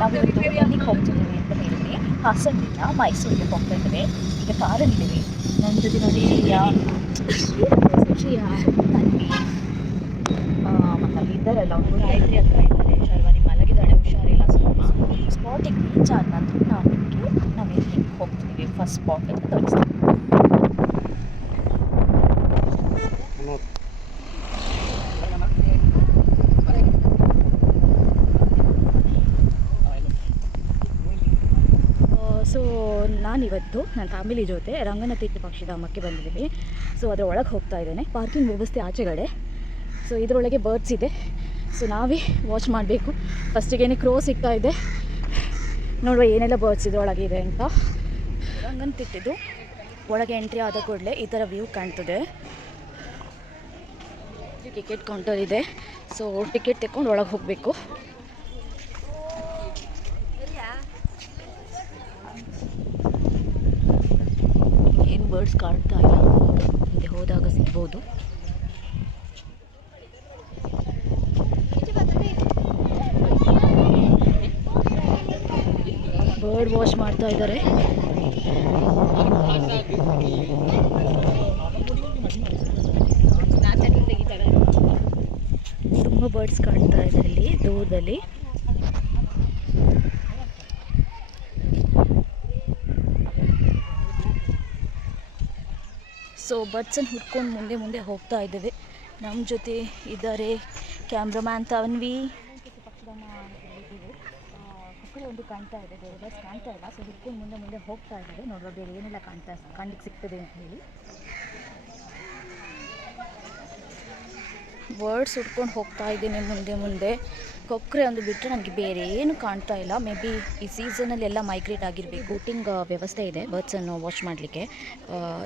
ನಾವಿವತ್ತು ಎಲ್ಲಿಗೆ ಹೋಗ್ತಿದ್ದೀವಿ ಅಂತ ಹೇಳಿದ್ರೆ ಹಾಸನದಿಂದ ಮೈಸೂರಿಗೆ ಹೋಗ್ತಾ ಇದ್ದೇವೆ. ಈಗ ಕಾರಲ್ಲಿದ್ದೀವಿ. ನನ್ನ ಜೊತೆ ನೋಡಿ ಶ್ರೀಯಾ ಅಲ್ಲಿ ಮತ್ತು ಅಲ್ಲಿ ಇದ್ದಾರಲ್ಲ ಅವರು ಗಾಯತ್ರಿ ಹತ್ರ ಇದ್ದಾರೆ. ಶರ್ವಾನಿ ಮಲಗಿದ್ದಾಳೆ, ಹುಷಾರಿಲ್ಲ ಸ್ವಲ್ಪ. ಸ್ಪಾಟಿಗೆ ರೀಚ್ ಆದ ನಂತರ ನಾವು ಎಲ್ಲಿಗೆ ಹೋಗ್ತಿದ್ದೀವಿ ಫಸ್ಟ್ ಸ್ಪಾಟ್ ಅಂತ ತೋರಿಸ್ತೀವಿ. ಸೊ ನಾನಿವತ್ತು ನನ್ನ ಫ್ಯಾಮಿಲಿ ಜೊತೆ ರಂಗನತೀರ್ಥ ಪಕ್ಷಿಧಾಮಕ್ಕೆ ಬಂದಿದ್ದೀವಿ. ಸೊ ಅದರ ಒಳಗೆ ಹೋಗ್ತಾ ಇದ್ದೇನೆ. ಪಾರ್ಕಿಂಗ್ ವ್ಯವಸ್ಥೆ ಆಚೆಗಡೆ. ಸೊ ಇದರೊಳಗೆ ಬರ್ಡ್ಸ್ ಇದೆ. ಸೊ ನಾವೇ ವಾಚ್ ಮಾಡಬೇಕು. ಫಸ್ಟಿಗೇನೆ ಕ್ರೋ ಸಿಗ್ತಾ ಇದೆ. ನೋಡುವ ಏನೆಲ್ಲ ಬರ್ಡ್ಸ್ ಇದರೊಳಗೆ ಇದೆ ಅಂತ. ರಂಗನತೀರ್ಥದ್ದು ಒಳಗೆ ಎಂಟ್ರಿ ಆದ ಕೂಡಲೇ ಈ ಥರ ವ್ಯೂ ಕಾಣ್ತದೆ. ಟಿಕೆಟ್ ಕೌಂಟರ್ ಇದೆ. ಸೊ ಟಿಕೆಟ್ ತೆಕ್ಕೊಂಡು ಒಳಗೆ ಹೋಗಬೇಕು. ಏನು ಬರ್ಡ್ಸ್ ಕಾಣ್ತಾ ಇಲ್ಲ, ಮುಂದೆ ಹೋದಾಗ ಸಿಗ್ಬೋದು. ಬರ್ಡ್ ವಾಶ್ ಮಾಡ್ತಾ ಇದ್ದಾರೆ. ತುಂಬ ಬರ್ಡ್ಸ್ ಕಾಣ್ತಾ ಇದೆ ಇಲ್ಲಿ ದೂರದಲ್ಲಿ. ಸೊ ಬರ್ಡ್ಸನ್ನು ಹುಡ್ಕೊಂಡು ಮುಂದೆ ಹೋಗ್ತಾ ಇದ್ದೇವೆ. ನಮ್ಮ ಜೊತೆ ಇದ್ದಾರೆ ಕ್ಯಾಮ್ರಾಮ್ಯಾನ್ ತನ್ವಿ. ಪಕ್ಷಿಧಾಮ ಒಂದು ಕಾಣ್ತಾ ಇದೆ, ಬೇರೆ ಬರ್ಡ್ಸ್ ಕಾಣ್ತಾ ಇಲ್ಲ. ಸೊ ಹುಡ್ಕೊಂಡು ಮುಂದೆ ಹೋಗ್ತಾ ಇದ್ದಾರೆ. ನೋಡುವ ಬೇರೆ ಏನೆಲ್ಲ ಕಾಣ್ಲಿಕ್ಕೆ ಸಿಗ್ತದೆ ಅಂತ ಹೇಳಿ. ಬರ್ಡ್ಸ್ ಹುಡ್ಕೊಂಡು ಹೋಗ್ತಾ ಇದ್ದೀನಿ ಮುಂದೆ. ಕೊಕ್ಕರೆ ಒಂದು ಬಿಟ್ಟರೆ ನನಗೆ ಬೇರೆ ಏನು ಕಾಣ್ತಾ ಇಲ್ಲ. ಮೇ ಬಿ ಈ ಸೀಸನಲ್ಲಿ ಎಲ್ಲ ಮೈಗ್ರೇಟ್ ಆಗಿರಬೇಕು. ಬೋಟಿಂಗ್ ವ್ಯವಸ್ಥೆ ಇದೆ ಬರ್ಡ್ಸನ್ನು ವಾಶ್ ಮಾಡಲಿಕ್ಕೆ.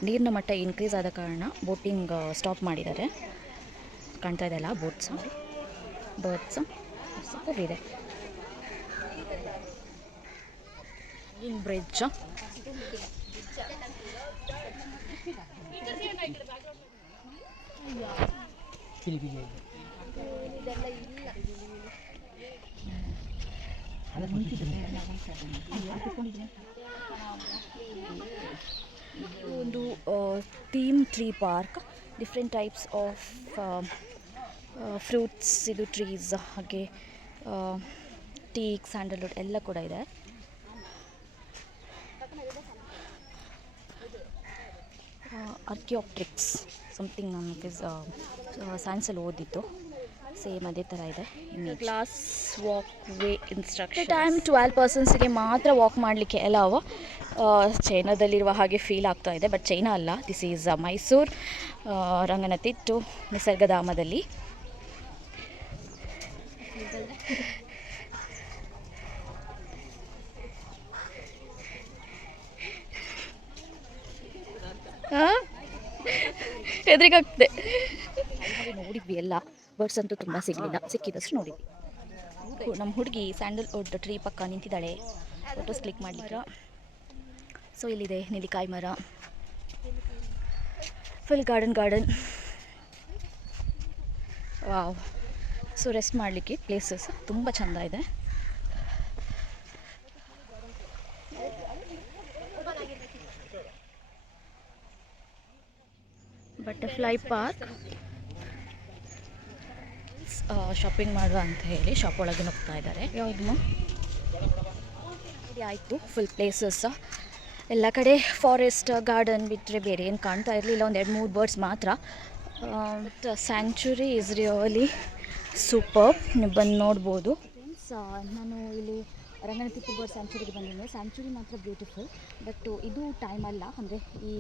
ನೀರಿನ ಮಟ್ಟ ಇನ್ಕ್ರೀಸ್ ಆದ ಕಾರಣ ಬೋಟಿಂಗ್ ಸ್ಟಾಪ್ ಮಾಡಿದ್ದಾರೆ. ಕಾಣ್ತಾ ಇದೆಯಲ್ಲ ಬರ್ಡ್ಸ್ ಇದೆ. ಬ್ರಿಡ್ಜ್ ಒಂದು theme tree park. Different types of fruits ಇದು ಟ್ರೀಸ್, ಹಾಗೆ ಟೀಕ್, ಸ್ಯಾಂಡಲ್ವುಡ್ ಎಲ್ಲ ಕೂಡ ಇದೆ. ಆರ್ಕಿಯಾಪ್ಟ್ರಿಕ್ಸ್ ಸಮಥಿಂಗ್ ನಮಗೆ ಸೈನ್ಸಲ್ಲಿ ಓದಿತ್ತು. ಸೇಮ್ ಅದೇ ಥರ ಇದೆ. Class walk way instruction time 12 ಪರ್ಸನ್ಸ್ಗೆ ಮಾತ್ರ ವಾಕ್ ಮಾಡಲಿಕ್ಕೆ ಅಲಾವ್. ಚೈನಾದಲ್ಲಿರುವ ಹಾಗೆ ಫೀಲ್ ಆಗ್ತಾ ಇದೆ, ಬಟ್ ಚೈನಾ ಅಲ್ಲ. ದಿಸ್ ಈಸ್ ಮೈಸೂರು ರಂಗನತೀರ್ಥ ನಿಸರ್ಗಧಾಮದಲ್ಲಿ. ಹೆದರಿಕಾಗ್ತದೆ. ನೋಡಿದ್ವಿ ಎಲ್ಲ ಬರ್ಡ್ಸ್ ಅಂತೂ ತುಂಬ ಸಿಗಲಿಲ್ಲ, ಸಿಕ್ಕಿದಷ್ಟು ನೋಡಿದ್ವಿ. ನಮ್ಮ ಹುಡುಗಿ ಸ್ಯಾಂಡಲ್ವುಡ್ ಟ್ರೀ ಪಕ್ಕ ನಿಂತಿದ್ದಾಳೆ ಫೋಟೋಸ್ ಕ್ಲಿಕ್ ಮಾಡಲಿಕ್ಕೆ. ಸೊ ಇಲ್ಲಿದೆ ನೆಲ್ಲಿಕಾಯಿ ಮರ, full garden. Wow. So rest ಮಾಡಲಿಕ್ಕೆ ಪ್ಲೇಸಸ್ ತುಂಬ ಚೆಂದ ಇದೆ. Butterfly park. ಶಾಪಿಂಗ್ ಮಾಡುವ ಅಂತ ಹೇಳಿ ಶಾಪ್ ಒಳಗೆ ಹೋಗ್ತಾ ಇದ್ದಾರೆ. ಯಾವುದು ಆಯಿತು. ಫುಲ್ ಪ್ಲೇಸಸ್ ಎಲ್ಲ ಕಡೆ ಫಾರೆಸ್ಟ್ ಗಾರ್ಡನ್ ಬಿಟ್ಟರೆ ಬೇರೆ ಏನು ಕಾಣ್ತಾ ಇರಲಿಲ್ಲ. ಒಂದು 2-3 ಬರ್ಡ್ಸ್ ಮಾತ್ರ. Sanctuary is really super. ನೀವು ಬಂದು ನೋಡ್ಬೋದು. ನಾನು ಇಲ್ಲಿ ರಂಗನತೀರ್ಥ ಬರ್ಡ್ ಸ್ಯಾಂಚುರಿಗೆ ಬಂದಿದ್ದೆ. ಸ್ಯಾಂಚುರಿ ಮಾತ್ರ ಬ್ಯೂಟಿಫುಲ್, ಬಟ್ ಇದು ಟೈಮ್ ಅಲ್ಲ. ಅಂದರೆ ಈ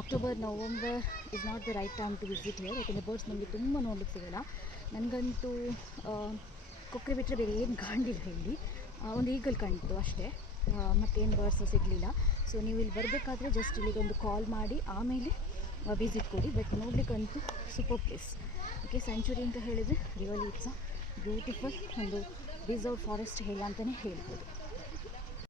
October November is not the right time to visit here. ಯಾಕೆಂದರೆ ಬರ್ಡ್ಸ್ ನಮಗೆ ತುಂಬ ನೋಡ್ಲಿಕ್ಕೆ ಸಿಗೋಲ್ಲ. ನನಗಂತೂ ಕೊಕ್ಕರೆ ಬಿಟ್ಟರೆ ಬೇರೆ ಏನು ಕಾಣಲಿಲ್ಲ ಇಲ್ಲಿ. ಒಂದು ಈಗಲ್ ಕಾಣಿತ್ತು ಅಷ್ಟೇ, ಮತ್ತೇನು ಬರ್ಡ್ಸ್ ಸಿಗಲಿಲ್ಲ. ಸೊ ನೀವು ಇಲ್ಲಿ ಬರಬೇಕಾದ್ರೆ ಜಸ್ಟ್ ಇಲ್ಲಿಗೊಂದು ಕಾಲ್ ಮಾಡಿ ಆಮೇಲೆ ವಿಸಿಟ್ ಕೊಡಿ. ಬಟ್ ನೋಡಲಿಕ್ಕಂತೂ ಸೂಪರ್ ಪ್ಲೇಸ್. ಓಕೆ, ಸ್ಯಾಂಚುರಿ ಅಂತ ಹೇಳಿದರೆ ರಿಯಲಿ ಇಟ್ಸ್ ಬ್ಯೂಟಿಫುಲ್. ಒಂದು ರಿಸರ್ವ್ ಫಾರೆಸ್ಟ್ ಹೇಳ ಅಂತಲೇ ಹೇಳ್ಬೋದು.